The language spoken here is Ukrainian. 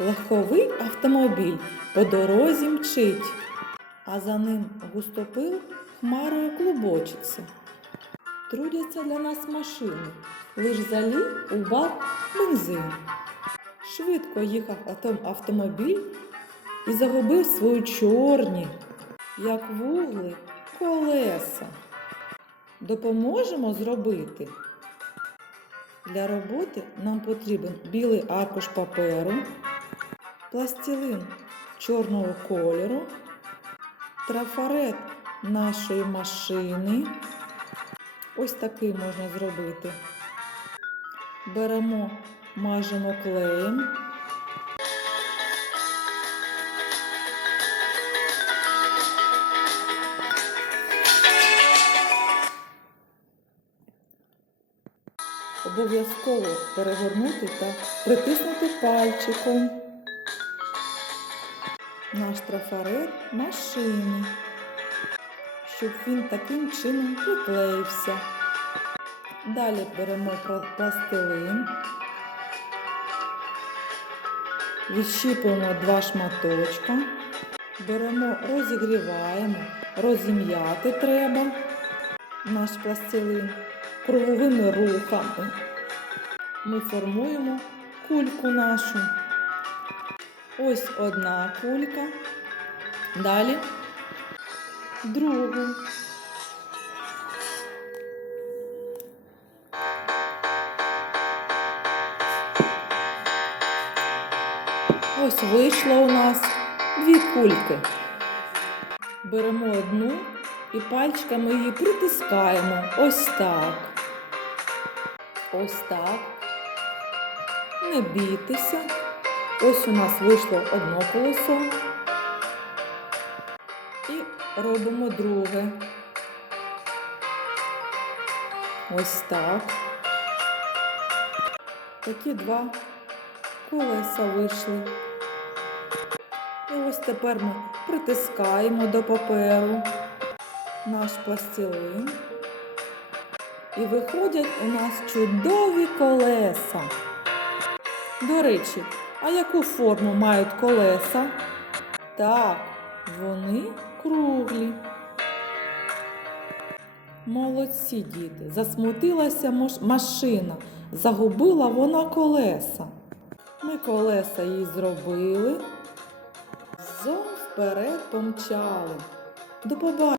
Легковий автомобіль по дорозі мчить, а за ним густопил хмарою клубочиться. Трудяться для нас машини, лиш залів у бак бензин. Швидко їхав авто- автомобіль і загубив свої чорні, як вугли, колеса. Допоможемо зробити. Для роботи нам потрібен білий аркуш паперу, пластилин чорного кольору, трафарет нашої машини. Ось такий можна зробити. Беремо, мажемо клеєм. Обов'язково перегорнути та притиснути пальчиком наш трафарет машини, щоб він таким чином приклеївся. Далі беремо пластилин, відщіпуємо два шматочка, беремо, розігріваємо, розім'яти треба наш пластилин круговими рухами. Ми формуємо кульку нашу. Ось одна кулька. Далі другу. Ось вийшло у нас дві кульки. Беремо одну і пальчиками її притискаємо. Ось так. Ось так. Не бійтеся. Ось у нас вийшло одно колесо. І робимо друге. Ось так. Такі два колеса вийшли. І ось тепер ми притискаємо до паперу наш пластилин. І виходять у нас чудові колеса. До речі, а яку форму мають колеса? Так, вони круглі. Молодці діти, засмутилася машина, загубила вона колеса. Ми колеса їй зробили, зов вперед помчали. До побачення.